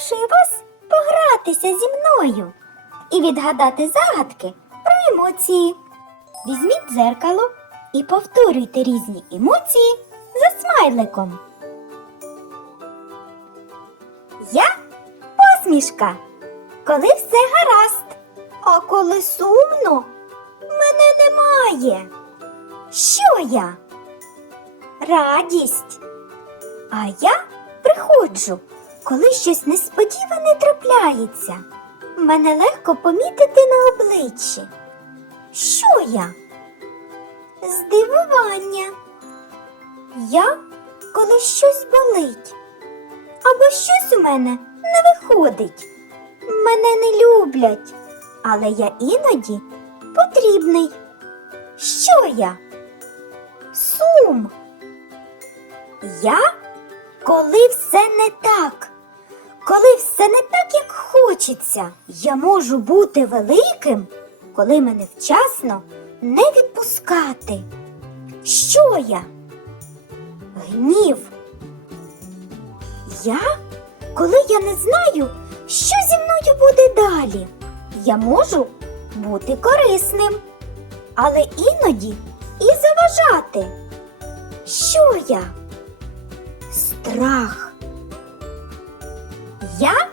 запрошую вас погратися зі мною і відгадати загадки про емоції. Візьміть дзеркало і повторюйте різні емоції за смайликом. Я посмішка, коли все гаразд, а коли сумно, мене немає. Що я? Радість. А я приходжу, коли щось несподіване трапляється. Мене легко помітити на обличчі. Що я? Здивування. Я, коли щось болить, або щось у мене не виходить. Мене не люблять, але я іноді потрібний. Що я? Сум. Я, коли все не так, хочеться, я можу бути великим, коли мене вчасно не відпускати. Що я? Гнів. Я, коли я не знаю, що зі мною буде далі, я можу бути корисним, але іноді і заважати. Що я? Страх. Я,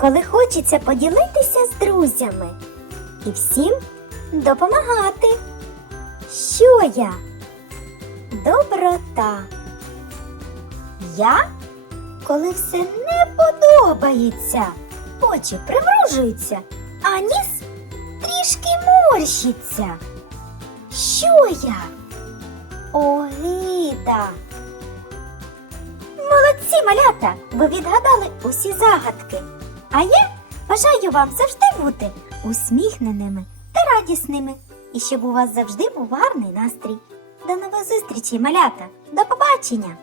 коли хочеться поділитися з друзями і всім допомагати. Що я? Доброта. Я, коли все не подобається, очі примружуються, а ніс трішки морщиться. Що я? Огида. Молодці, малята! Ви відгадали усі загадки. А я бажаю вам завжди бути усміхненими та радісними. І щоб у вас завжди був гарний настрій. До нових зустрічей, малята! До побачення!